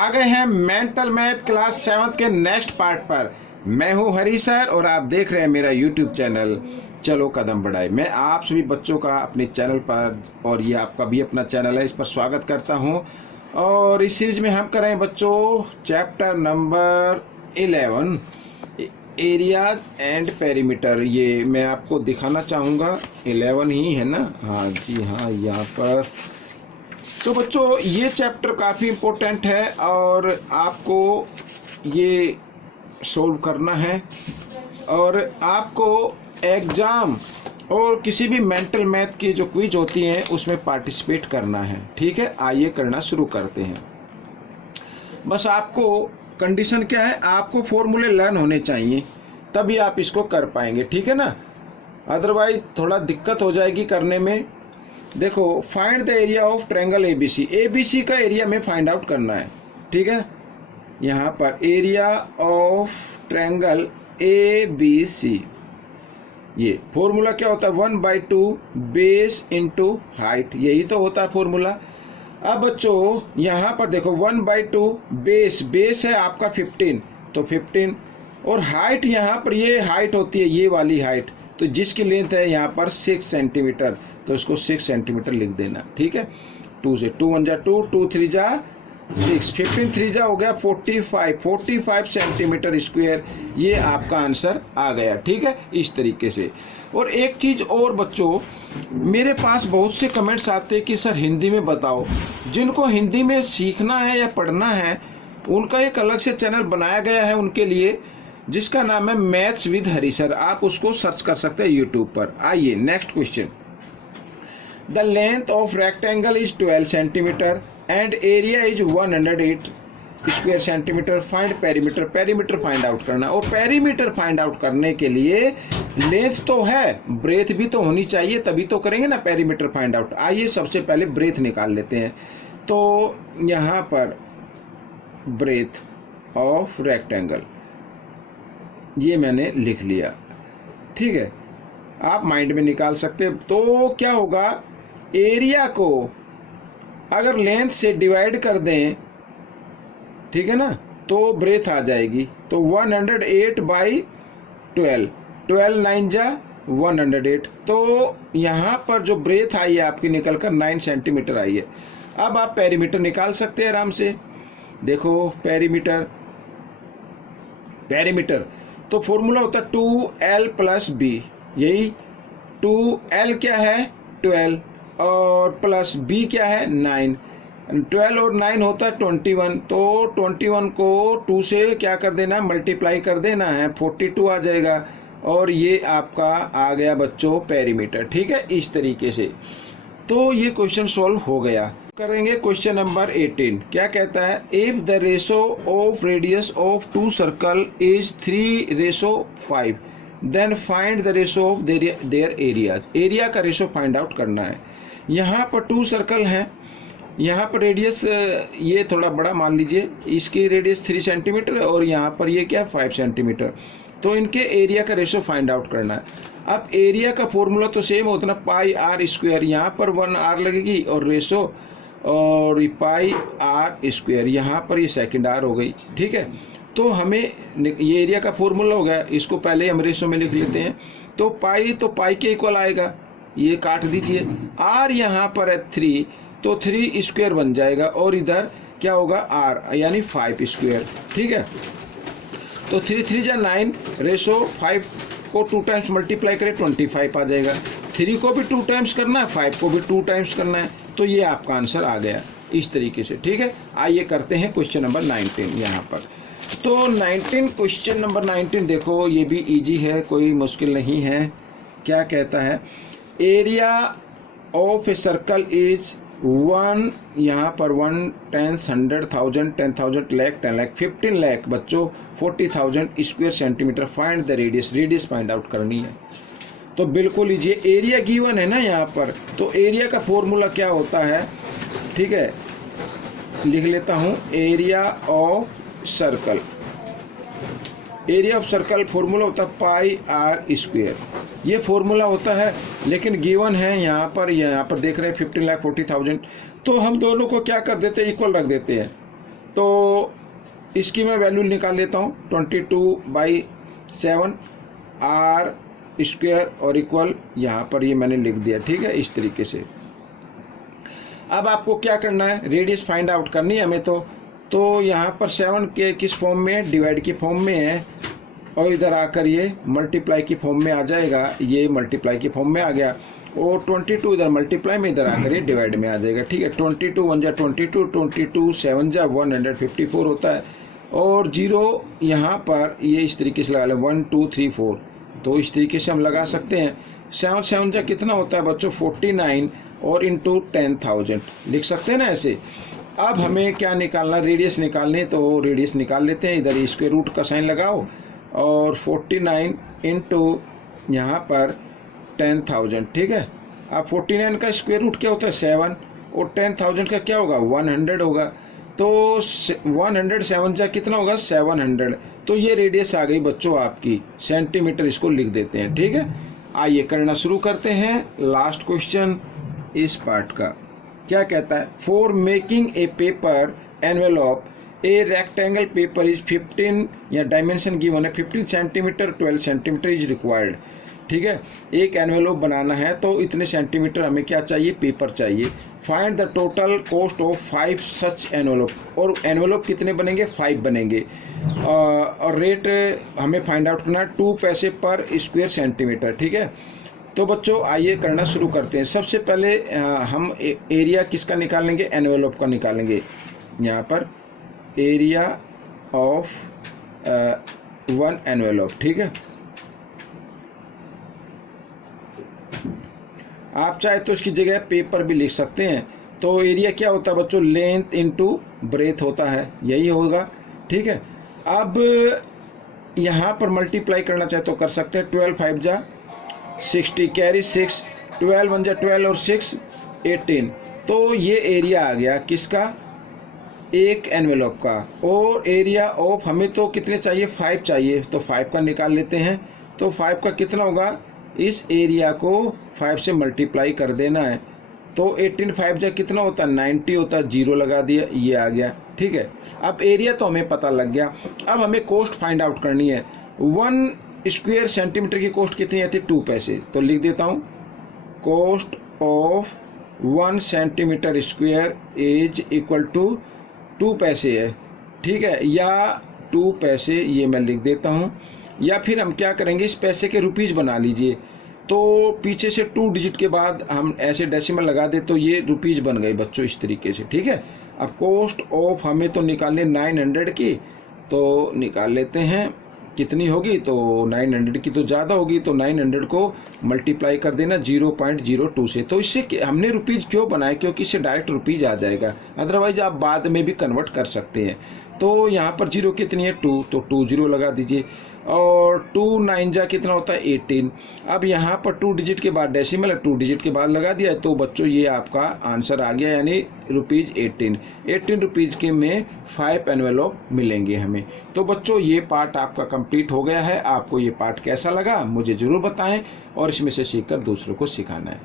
आ गए हैं mental math class 7 के नेक्स्ट पार्ट पर। मैं हूं हरी सर और आप देख रहे हैं मेरा यूट्यूब चैनल चलो कदम बढ़ाए। मैं आप सभी बच्चों का अपने चैनल पर और ये आपका भी अपना चैनल है, इस पर स्वागत करता हूं। और इस सीरीज में हम करें बच्चों chapter number 11 areas and perimeter. ये मैं आपको दिखाना चाहूँगा 11 ही है ना। हाँ जी हाँ, यहाँ पर तो बच्चों ये चैप्टर काफ़ी इम्पोर्टेंट है और आपको ये सोल्व करना है और आपको एग्ज़ाम और किसी भी मेंटल मैथ की जो क्विज होती हैं उसमें पार्टिसिपेट करना है। ठीक है, आइए करना शुरू करते हैं। बस आपको कंडीशन क्या है, आपको फॉर्मूले लर्न होने चाहिए तभी आप इसको कर पाएंगे। ठीक है ना, अदरवाइज थोड़ा दिक्कत हो जाएगी करने में। देखो, find the area of triangle ABC. ABC का एरिया में फाइंड आउट करना है। ठीक है, यहाँ पर एरिया ऑफ ट्रायंगल एबीसी, ये फॉर्मूला क्या होता है 1/2 बेस इंटू हाइट, यही तो होता है फॉर्मूला। अब बच्चों यहाँ पर देखो 1/2 बेस है आपका 15, तो 15 और हाइट यहाँ पर ये हाइट होती है ये वाली हाइट, तो जिसकी लेंथ है यहाँ पर 6 सेंटीमीटर, तो इसको 6 सेंटीमीटर लिख देना। ठीक है, 2 से 2 1 जा 2, 2 3 जा 6, 15 3 जा हो गया 45 सेंटीमीटर स्क्वायर। ये आपका आंसर आ गया। ठीक है, इस तरीके से। और एक चीज़ और बच्चों, मेरे पास बहुत से कमेंट्स आते हैं कि सर हिंदी में बताओ। जिनको हिंदी में सीखना है या पढ़ना है उनका एक अलग से चैनल बनाया गया है उनके लिए, जिसका नाम है मैथ्स विद हरी सर। आप उसको सर्च कर सकते हैं यूट्यूब पर। आइए next question. The length of rectangle is 12 centimetre and area is 108 square centimetre. Find perimeter. Perimeter find out करना, और पेरीमीटर फाइंड आउट करने के लिए लेंथ तो है, ब्रेथ भी तो होनी चाहिए, तभी तो करेंगे ना पेरीमीटर फाइंड आउट। आइए सबसे पहले ब्रेथ निकाल लेते हैं। तो यहाँ पर ब्रेथ ऑफ रेक्टेंगल ये मैंने लिख लिया। ठीक है, आप माइंड में निकाल सकते हैं। तो क्या होगा, एरिया को अगर लेंथ से डिवाइड कर दें, ठीक है ना, तो ब्रेथ आ जाएगी। तो 108/12, 12 9 जा 108, तो यहाँ पर जो ब्रेथ आई है आपकी निकल कर 9 सेंटीमीटर आई है। अब आप पेरीमीटर निकाल सकते हैं आराम से। देखो पेरीमीटर तो फॉर्मूला होता है 2l + b। यही 2l क्या है 12 और प्लस b क्या है 9। 12 और 9 होता है 21, तो 21 को 2 से क्या कर देना है, मल्टीप्लाई कर देना है, 42 आ जाएगा। और ये आपका आ गया बच्चों पेरीमीटर। ठीक है, इस तरीके से तो ये क्वेश्चन सॉल्व हो गया। करेंगे क्वेश्चन नंबर 18। क्या कहता है, if the ratio of radius of 2 circle is 3:5 then find the ratio of their area. Area का रेशो फाइंड आउट करना है। यहाँ पर 2 सर्कल हैं, यहाँ पर रेडियस ये थोड़ा बड़ा मान लीजिए, इसकी रेडियस 3 सेंटीमीटर और यहाँ पर ये क्या 5 सेंटीमीटर, तो इनके एरिया का रेशो फाइंड आउट करना है। अब एरिया का फॉर्मूला तो सेम होता है ना, πr², यहाँ पर 1r लगेगी और रेशो और πr², यहाँ पर ये सेकंड r हो गई। ठीक है, तो हमें ये एरिया का फॉर्मूला हो गया, इसको पहले हम रेशो में लिख लेते हैं। तो पाई के इक्वल आएगा, ये काट दीजिए। r यहाँ पर है 3, तो 3² बन जाएगा और इधर क्या होगा r यानी 5²। ठीक है, तो 3 3 जा 9, रेशो 5 को 2 टाइम्स मल्टीप्लाई करें 25 आ जाएगा। 3 को भी 2 टाइम्स करना है, 5 को भी 2 टाइम्स करना है, तो ये आपका आंसर आ गया इस तरीके से। ठीक है, आइए करते हैं क्वेश्चन नंबर 19 यहाँ पर। तो 19 क्वेश्चन नंबर 19 देखो, ये भी इजी है, कोई मुश्किल नहीं है। क्या कहता है, area of a circle is 1, यहाँ पर 1 10 100,000 10,000 लाख 10 लाख 15 लाख बच्चों 40,000 square centimetre. Find the radius find out करनी है। तो बिल्कुल लीजिए, एरिया गिवन है ना यहाँ पर, तो एरिया का फॉर्मूला क्या होता है, ठीक है, लिख लेता हूँ। Area of circle, area of circle formula होता है πr², ये फॉर्मूला होता है, लेकिन गिवन है यहाँ पर देख रहे हैं 15 लाख 40,000, तो हम दोनों को क्या कर देते हैं, इक्वल रख देते हैं। तो इसकी मैं वैल्यू निकाल लेता हूँ 22/7 आर स्क्वायर और इक्वल, यहाँ पर ये मैंने लिख दिया, ठीक है, इस तरीके से। अब आपको क्या करना है, रेडियस फाइंड आउट करनी है हमें। तो यहाँ पर 7 के किस फॉर्म में है, डिवाइड की फॉर्म में है, और इधर आकर ये मल्टीप्लाई की फॉर्म में आ जाएगा, ये मल्टीप्लाई की फॉर्म में आ गया, और 22 इधर मल्टीप्लाई में, इधर आकर ये डिवाइड में आ जाएगा, ठीक है। 22 1 जा 22, 22 7 जा 154 होता है, और 0 यहाँ पर ये इस तरीके से लगा लें 1 2 3 4, तो इस तरीके से हम लगा सकते हैं। 7 7 जा कितना होता है बच्चों 49, और इंटू 10,000 लिख सकते हैं ना ऐसे। अब हमें क्या निकालना, रेडियस निकालनी, तो रेडियस निकाल लेते हैं। इधर स्क्वायर रूट का साइन लगाओ, और 49 इंटू यहाँ पर 10,000, ठीक है। अब 49 का स्क्वायर रूट क्या होता है 7, और 10,000 का क्या होगा 100 होगा, तो 107 जा कितना होगा 700। तो ये रेडियस आ गई बच्चों आपकी सेंटीमीटर, इसको लिख देते हैं, ठीक है। आइए करना शुरू करते हैं लास्ट क्वेश्चन इस पार्ट का। क्या कहता है, for making a paper envelope a rectangle paper is 15, या डायमेंशन गिवन है 15 सेंटीमीटर 12 सेंटीमीटर इज रिक्वायर्ड, ठीक है। एक एनवेलप बनाना है तो इतने सेंटीमीटर हमें क्या चाहिए, पेपर चाहिए। Find the total cost of 5 such envelope, और एनवेलप कितने बनेंगे 5 बनेंगे, और रेट हमें फाइंड आउट करना है 2 पैसे पर स्क्वायर सेंटीमीटर, ठीक है। तो बच्चों आइए करना शुरू करते हैं। सबसे पहले हम एरिया किसका निकालेंगे, एनवेलप का निकालेंगे। यहाँ पर एरिया ऑफ 1 एनवेलप, ठीक है। आप चाहे तो इसकी जगह पेपर भी लिख सकते हैं। तो एरिया क्या होता है बच्चों, लेंथ इनटू ब्रेथ होता है, यही होगा, ठीक है। अब यहाँ पर मल्टीप्लाई करना चाहे तो कर सकते हैं। 12 5 जा 60, कैरी 6, 12 1 जा 12 और 6 18, तो ये एरिया आ गया किसका, एक एनवेलप का। और एरिया ऑफ हमें तो कितने चाहिए 5 चाहिए, तो 5 का निकाल लेते हैं। तो 5 का कितना होगा, इस एरिया को 5 से मल्टीप्लाई कर देना है। तो 18 5 जा कितना होता है 90 होता है, 0 लगा दिया, ये आ गया, ठीक है। अब एरिया तो हमें पता लग गया। अब हमें कॉस्ट फाइंड आउट करनी है। 1 स्क्वायर सेंटीमीटर की कॉस्ट कितनी आती है 2 पैसे, तो लिख देता हूँ cost of 1 centimetre square is equal to 2 पैसे है, ठीक है, या 2 पैसे ये मैं लिख देता हूँ। या फिर हम क्या करेंगे, इस पैसे के रुपीज़ बना लीजिए, तो पीछे से 2 डिजिट के बाद हम ऐसे डेसिमल लगा दे तो ये रुपीज़ बन गई बच्चों इस तरीके से, ठीक है। अब कॉस्ट ऑफ हमें तो निकालने 900 की, तो निकाल लेते हैं कितनी होगी, तो 900 की तो ज़्यादा होगी, तो 900 को मल्टीप्लाई कर देना 0.02 से। तो इससे हमने रुपीज़ क्यों बनाए, क्योंकि इससे डायरेक्ट रुपीज़ आ जाएगा, अदरवाइज आप बाद में भी कन्वर्ट कर सकते हैं। तो यहाँ पर 0 कितनी है 2, तो 2 0 लगा दीजिए, और 2 9 जा कितना होता है 18। अब यहाँ पर 2 डिजिट के बाद डेसिमल है, 2 डिजिट के बाद लगा दिया, तो बच्चों ये आपका आंसर आ गया, यानी ₹18 रुपीज़ के में 5 एनवेलप मिलेंगे हमें। तो बच्चों ये पार्ट आपका कंप्लीट हो गया है। आपको ये पार्ट कैसा लगा मुझे ज़रूर बताएं, और इसमें से सीखकर दूसरों को सिखाना है।